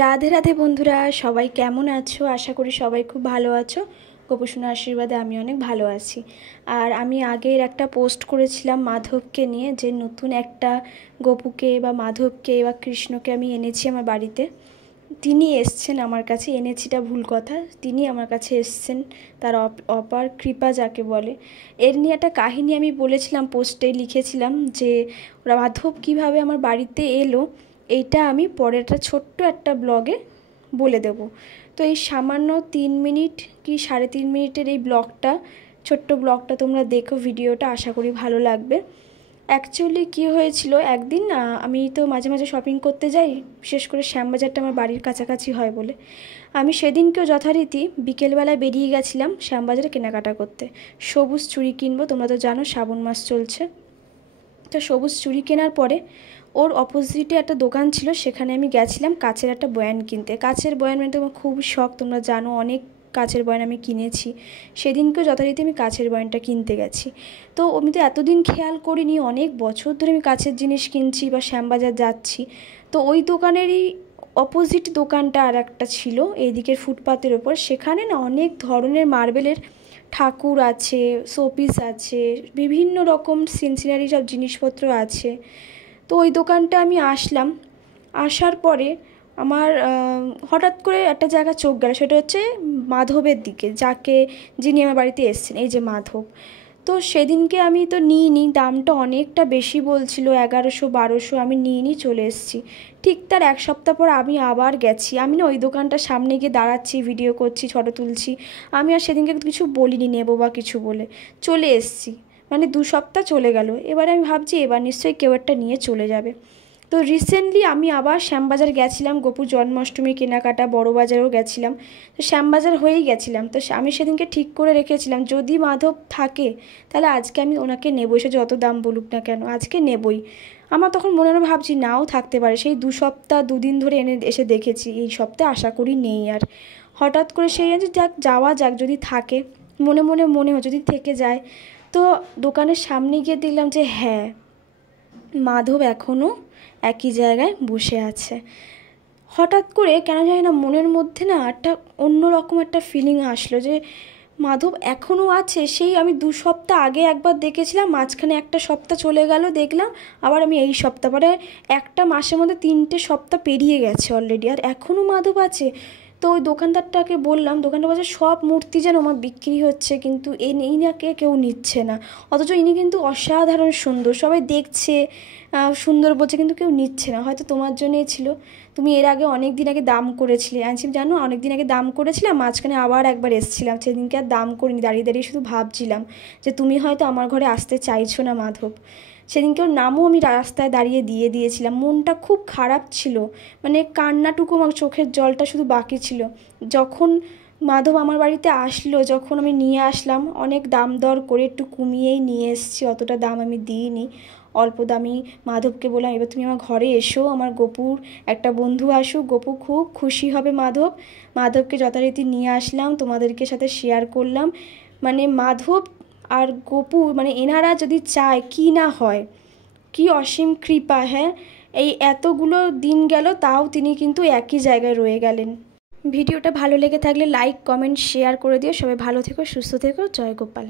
রাধে রাধে বন্ধুরা, সবাই কেমন আছো? আশা করি সবাই খুব ভালো আছো। গোপুসোনার আশীর্বাদে আমি অনেক ভালো আছি। আর আমি আগের একটা পোস্ট করেছিলাম মাধবকে নিয়ে, যে নতুন একটা গোপুকে বা মাধবকে বা কৃষ্ণকে আমি এনেছি আমার বাড়িতে। তিনি এসছেন আমার কাছে, এনেছিটা ভুল কথা, তিনি আমার কাছে এসছেন, তার অপার কৃপা যাকে বলে। এর নিয়ে একটা কাহিনী আমি বলেছিলাম, পোস্টে লিখেছিলাম যে মাধব কীভাবে আমার বাড়িতে এলো, এইটা আমি পরেরটা ছোট্ট একটা ব্লগে বলে দেব। তো এই সামান্য 3 মিনিট কি 3.5 মিনিটের এই ব্লগটা, ছোট্ট ব্লগটা তোমরা দেখো, ভিডিওটা আশা করি ভালো লাগবে। অ্যাকচুয়ালি কী হয়েছিল, একদিন আমি তো মাঝে মাঝে শপিং করতে যাই, বিশেষ করে শ্যামবাজারটা আমার বাড়ির কাছাকাছি হয় বলে। আমি সেদিনকেও যথারীতি বিকেলবেলায় বেরিয়ে গেছিলাম শ্যামবাজারে কেনাকাটা করতে। সবুজ চুড়ি কিনবো, তোমরা তো জানো শ্রাবণ মাস চলছে। তো সবুজ চুড়ি কেনার পরে ওর অপোজিটে একটা দোকান ছিল, সেখানে আমি গেছিলাম কাচের একটা বয়ান কিনতে। কাচের বয়ান মানে তো আমার খুব শখ, তোমরা জানো অনেক কাচের বয়ান আমি কিনেছি। সেদিনকেও যথারীতি আমি কাচের বয়ানটা কিনতে গেছি। তো আমি তো এতদিন খেয়াল করিনি, অনেক বছর ধরে আমি কাচের জিনিস কিনছি বা শ্যামবাজার যাচ্ছি। তো ওই দোকানেরই অপোজিট দোকানটা আর একটা ছিল এইদিকের ফুটপাতের ওপর, সেখানে না অনেক ধরনের মার্বেলের ঠাকুর আছে, শোপিস আছে, বিভিন্ন রকম সিনসিনারি সব জিনিসপত্র আছে। তো ওই দোকানটা আমি আসলাম, আসার পরে আমার হঠাৎ করে একটা জায়গা চোখ গেল, সেটা হচ্ছে মাধবের দিকে, যিনি আমার বাড়িতে এসেছেন, এই যে মাধব। তো সেদিনকে আমি তো নিইনি, দামটা অনেকটা বেশি বলছিল, 1100-1200, আমি নিইনি, চলে এসেছি। ঠিক তার এক সপ্তাহ পর আমি আবার গেছি। আমি না ওই দোকানটার সামনে গিয়ে দাঁড়াচ্ছি, ভিডিও করছি, ফটো তুলছি। আমি আর সেদিনকে কিছু বলিনি নেবো বা কিছু বলে, চলে এসেছি। মানে 2 সপ্তাহ চলে গেল। এবার আমি ভাবছি এবার নিশ্চয়ই কেউ একটা নিয়ে চলে যাবে। তো রিসেন্টলি আমি আবার শ্যামবাজার গেছিলাম, গোপুর জন্মাষ্টমী কেনাকাটা, বড়বাজারেও গেছিলাম। তো শ্যামবাজার হয়েই গেছিলাম। তো আমি সেদিনকে ঠিক করে রেখেছিলাম, যদি মাধব থাকে তাহলে আজকে আমি ওনাকে নেবো, সে যত দাম বলুক না কেন, আজকে নেবই। আমার তখন মনে মনে ভাবছি নাও থাকতে পারে, সেই 2 সপ্তাহ 2 দিন ধরে এসে দেখেছি, এই সপ্তাহে আশা করি নেই আর। হঠাৎ করে সেই যাওয়া যাক, যদি থাকে, মনে হয় যদি থেকে যায়। তো দোকানের সামনে গিয়ে দেখলাম যে হ্যাঁ, মাধব এখনও একই জায়গায় বসে আছে। হঠাৎ করে কেন জানি না মনের মধ্যে না একটা অন্যরকম একটা ফিলিং আসলো যে মাধব এখনও আছে। সেই আমি 2 সপ্তাহ আগে একবার দেখেছিলাম, মাঝখানে একটা সপ্তাহ চলে গেল দেখলাম, আবার আমি এই সপ্তাহ, মানে একটা মাসের মধ্যে 3টে সপ্তাহ পেরিয়ে গেছে অলরেডি, আর এখনও মাধব আছে। তো ওই দোকানদারটাকে বললাম, দোকানদার বলছে সব মূর্তি যেন আমার বিক্রি হচ্ছে, কিন্তু ইনাকে কেউ নিচ্ছে না। অথচ ইনি কিন্তু অসাধারণ সুন্দর, সবাই দেখছে সুন্দর বলছে, কিন্তু কেউ নিচ্ছে না। হয়তো তোমার জন্যই ছিল, তুমি এর আগে অনেক দিন আগে দাম করেছিলে, আনছি জানো, অনেক দিন আগে দাম করেছিলাম, মাঝখানে আবার একবার এসেছিলাম, সেদিনকে আর দাম করিনি, দাঁড়িয়ে দাঁড়িয়ে শুধু ভাবছিলাম যে তুমি হয়তো আমার ঘরে আসতে চাইছো না মাধব। সেদিনকে ওর নামও আমি রাস্তায় দাঁড়িয়ে দিয়েছিলাম, মনটা খুব খারাপ ছিল, মানে কান্নাটুকু, আমার চোখের জলটা শুধু বাকি ছিল। যখন মাধব আমার বাড়িতে আসলো, যখন আমি নিয়ে আসলাম, অনেক দাম দর করে একটু কমিয়েই নিয়ে এসেছি, অতটা দাম আমি দিইনি, অল্প দামি। মাধবকে বললাম এবার তুমি আমার ঘরে এসো, আমার গোপুর একটা বন্ধু আসুক, গোপু খুব খুশি হবে। মাধবকে যথারীতি নিয়ে আসলাম, তোমাদেরকে সাথে শেয়ার করলাম। মানে মাধব আর গোপু, মানে এনারা যদি চায় কি না হয়, কি অসীম কৃপা। হ্যাঁ, এই এতগুলো দিন গেল, তাও তিনি কিন্তু একই জায়গায় রয়ে গেলেন। ভিডিওটা ভালো লেগে থাকলে লাইক, কমেন্ট, শেয়ার করে দিও। সবাই ভালো থেকো, সুস্থ থেকো, জয় গোপাল।